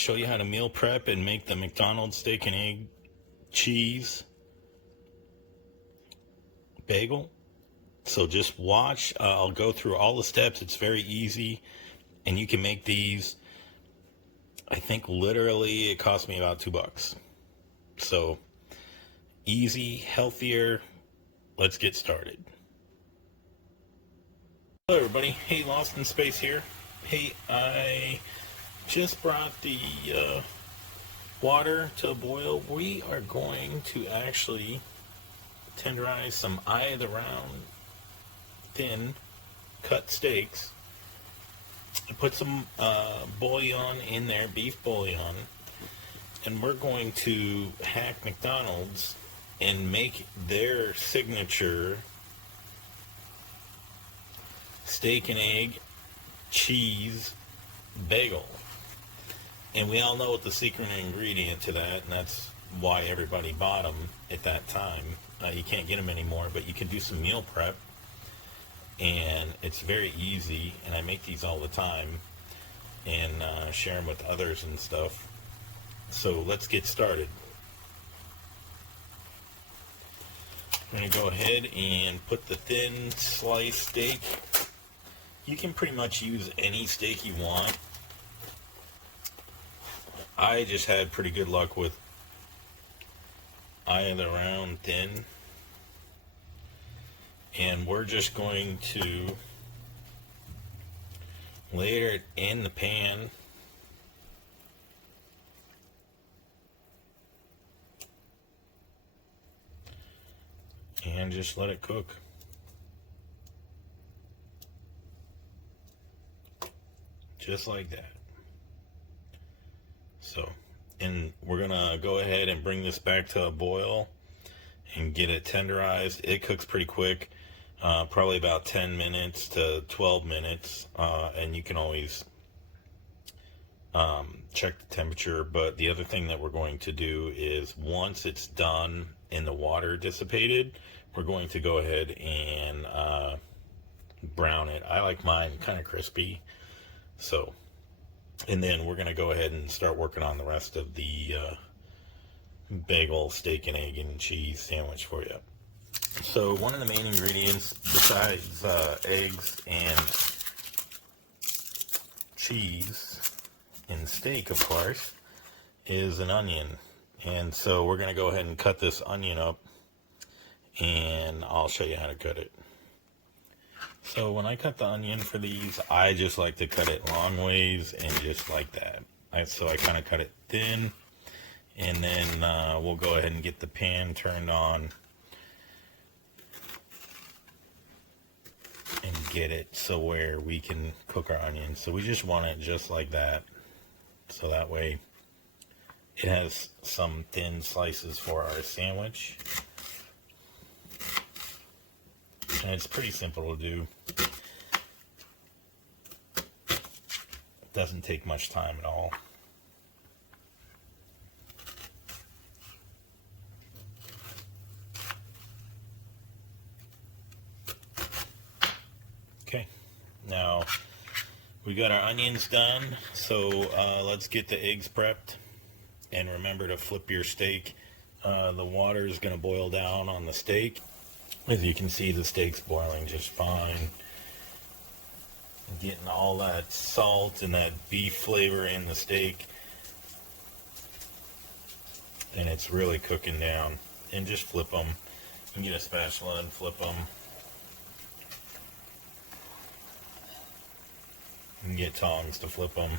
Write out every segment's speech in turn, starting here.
show you how to meal prep and make the McDonald's steak and egg cheese bagel. So just watch. I'll go through all the steps. It's very easy, and you can make these. I think literally it cost me about $2. So easy, healthier. Let's get started. Hello everybody. Hey, Lost in Space here. Hey, I just brought the water to a boil. We are going to actually tenderize some eye of the round thin cut steaks. I put some bouillon in there, beef bouillon, and we're going to hack McDonald's and make their signature steak and egg cheese bagel. And we all know what the secret ingredient to that, and that's why everybody bought them at that time. You can't get them anymore, but you can do some meal prep, and it's very easy, and I make these all the time and share them with others and stuff. So let's get started. I'm going to go ahead and put the thin sliced steak. You can pretty much use any steak you want. I just had pretty good luck with eye of the round thin. And we're just going to layer it in the pan. And just let it cook. Just like that. So, and we're gonna go ahead and bring this back to a boil and get it tenderized. It cooks pretty quick, probably about 10 minutes to 12 minutes, and you can always check the temperature. But the other thing that we're going to do is once it's done and the water dissipated, we're going to go ahead and brown it. I like mine kind of crispy. So, and then we're going to go ahead and start working on the rest of the bagel, steak and egg and cheese sandwich for you. So one of the main ingredients besides eggs and cheese and steak, of course, is an onion. And so we're going to go ahead and cut this onion up, and I'll show you how to cut it. So when I cut the onion for these, I just like to cut it long ways and just like that. So I kind of cut it thin, and then we'll go ahead and get the pan turned on and get it so where we can cook our onions. So we just want it just like that, so that way it has some thin slices for our sandwich. And it's pretty simple to do. It doesn't take much time at all. Okay, now we got our onions done, so let's get the eggs prepped. And remember to flip your steak. The water is going to boil down on the steak. As you can see, the steak's boiling just fine. Getting all that salt and that beef flavor in the steak. And it's really cooking down. And just flip them. You can get a spatula and flip them. You can get tongs to flip them.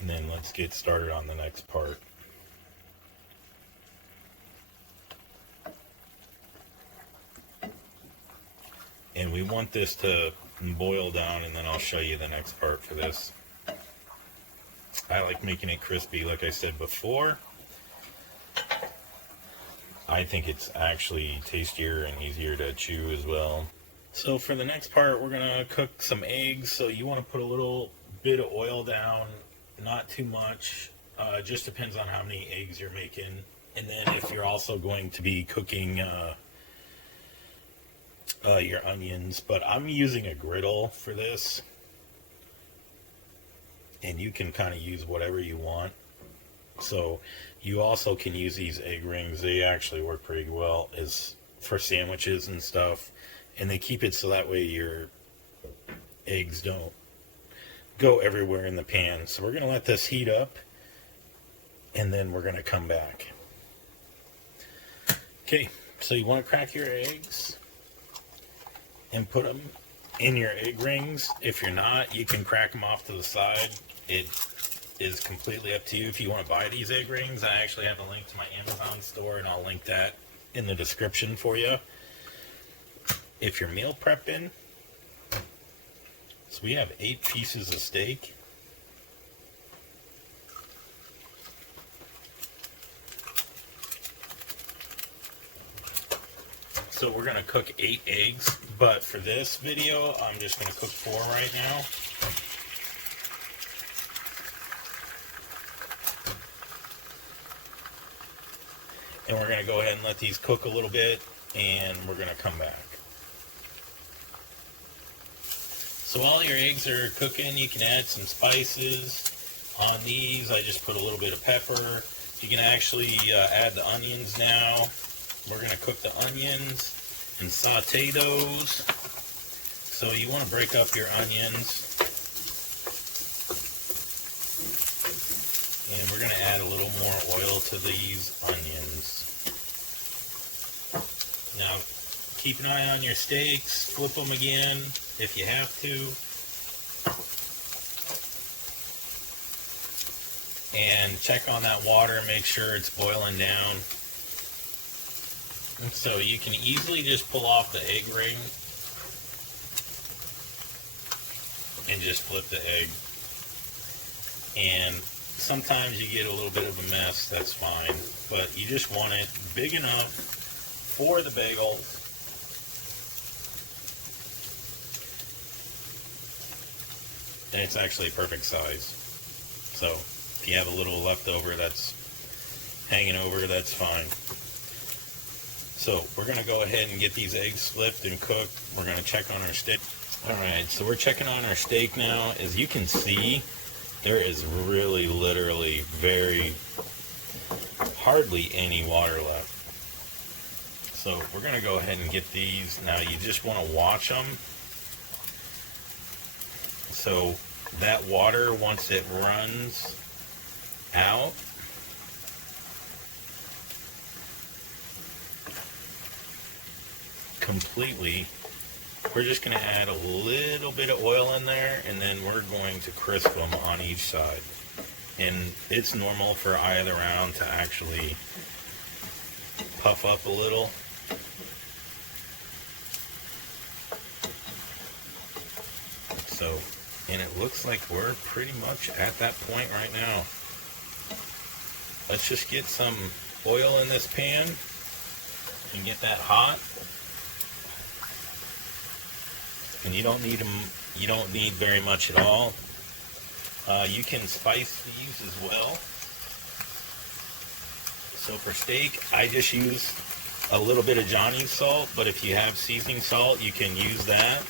And then let's get started on the next part. And we want this to boil down, and then I'll show you the next part for this. I like making it crispy, like I said before. I think it's actually tastier and easier to chew as well. So for the next part, we're gonna cook some eggs. So you want to put a little bit of oil down, not too much. Just depends on how many eggs you're making. And then if you're also going to be cooking your onions, but I'm using a griddle for this, and you can kind of use whatever you want. So you also can use these egg rings. They actually work pretty well as for sandwiches and stuff, and they keep it so that way your eggs don't go everywhere in the pan. So we're going to let this heat up, and then we're going to come back. Okay, so you want to crack your eggs and put them in your egg rings. If you're not, you can crack them off to the side. It is completely up to you. If you want to buy these egg rings, I actually have a link to my Amazon store, and I'll link that in the description for you. If you're meal prepping, so we have 8 pieces of steak. So we're going to cook 8 eggs, but for this video, I'm just going to cook 4 right now. And we're going to go ahead and let these cook a little bit, and we're going to come back. So while your eggs are cooking, you can add some spices. On these, I just put a little bit of pepper. You can actually add the onions now. We're going to cook the onions and saute those. So you want to break up your onions. And we're going to add a little more oil to these onions. Now, keep an eye on your steaks. Flip them again if you have to. And check on that water, make sure it's boiling down. And so you can easily just pull off the egg ring and just flip the egg. And sometimes you get a little bit of a mess, that's fine. But you just want it big enough for the bagels. And it's actually a perfect size. So if you have a little leftover that's hanging over, that's fine. So we're going to go ahead and get these eggs flipped and cooked. We're going to check on our steak. Alright, so we're checking on our steak now. As you can see, there is really literally hardly any water left. So we're going to go ahead and get these. Now you just want to watch them. So that water, once it runs out, completely, we're just going to add a little bit of oil in there, and then we're going to crisp them on each side. And it's normal for either round to actually puff up a little. So, and it looks like we're pretty much at that point right now. Let's just get some oil in this pan and get that hot. And you don't need them. You don't need very much at all. You can spice these as well. So for steak, I just use a little bit of Johnny's salt, but if you have seasoning salt, you can use that.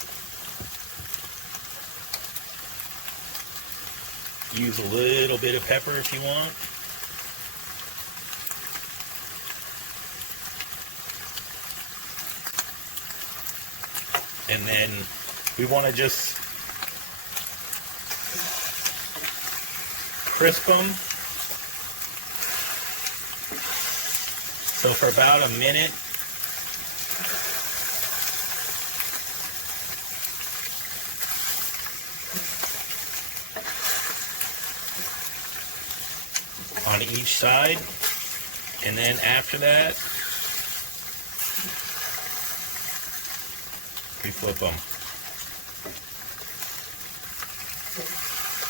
Use a little bit of pepper if you want. And then we want to just crisp them. So for about a minute, on each side, and then after that, we flip them.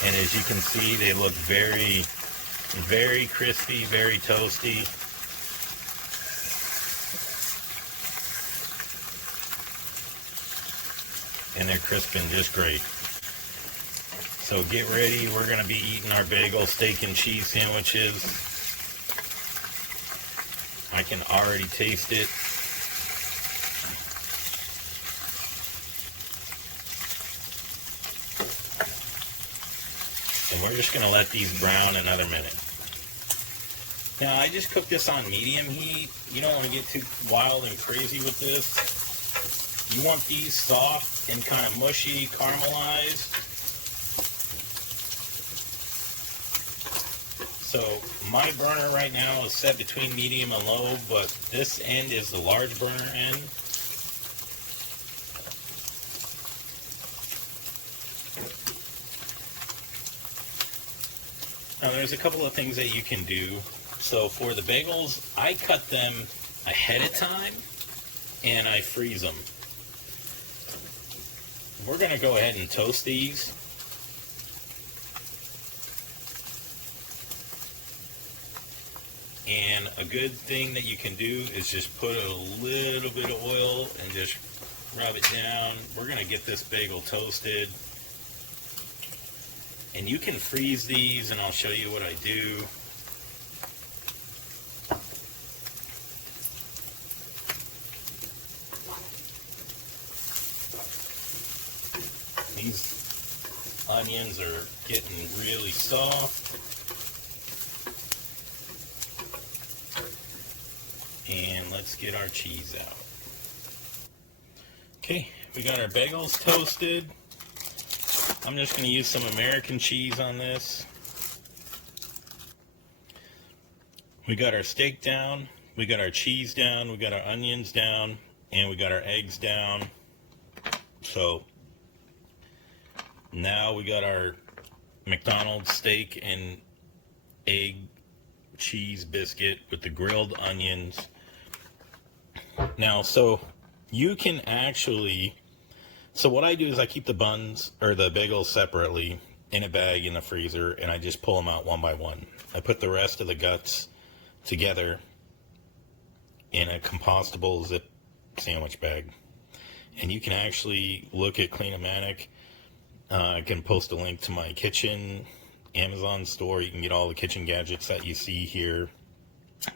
And as you can see, they look very, very crispy, very toasty. And they're crisping just great. So get ready, we're going to be eating our bagel steak and cheese sandwiches. I can already taste it. And we're just going to let these brown another minute. Now, I just cooked this on medium heat. You don't want to get too wild and crazy with this. You want these soft and kind of mushy, caramelized. So my burner right now is set between medium and low, but this end is the large burner end. Now there's a couple of things that you can do. So for the bagels, I cut them ahead of time and I freeze them. We're going to go ahead and toast these. And a good thing that you can do is just put a little bit of oil and just rub it down. We're going to get this bagel toasted. And you can freeze these, and I'll show you what I do. These onions are getting really soft. And let's get our cheese out. Okay, we got our bagels toasted. I'm just going to use some American cheese on this. We got our steak down, we got our cheese down, we got our onions down, and we got our eggs down. So now we got our McDonald's steak and egg cheese biscuit with the grilled onions. Now, so you can actually, so what I do is I keep the buns or the bagels separately in a bag in the freezer, and I just pull them out one by one. I put the rest of the guts together in a compostable zip sandwich bag. And you can actually look at Clean-O-Matic. I can post a link to my kitchen Amazon store. You can get all the kitchen gadgets that you see here.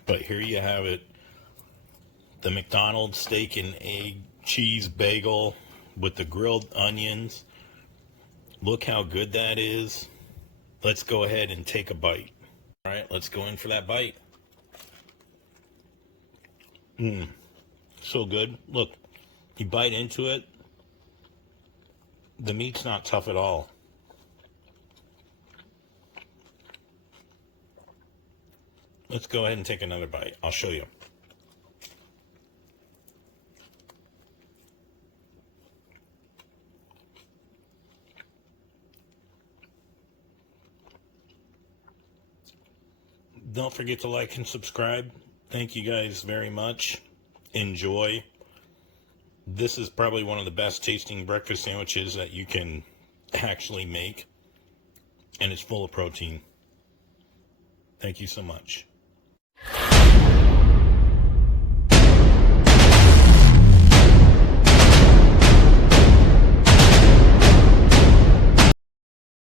But here you have it. The McDonald's steak and egg cheese bagel with the grilled onions. Look how good that is. Let's go ahead and take a bite. All right, let's go in for that bite. So good. Look, you bite into it. The meat's not tough at all. Let's go ahead and take another bite. I'll show you. Don't forget to like and subscribe. Thank you guys very much. Enjoy. This is probably one of the best tasting breakfast sandwiches that you can actually make. And it's full of protein. Thank you so much.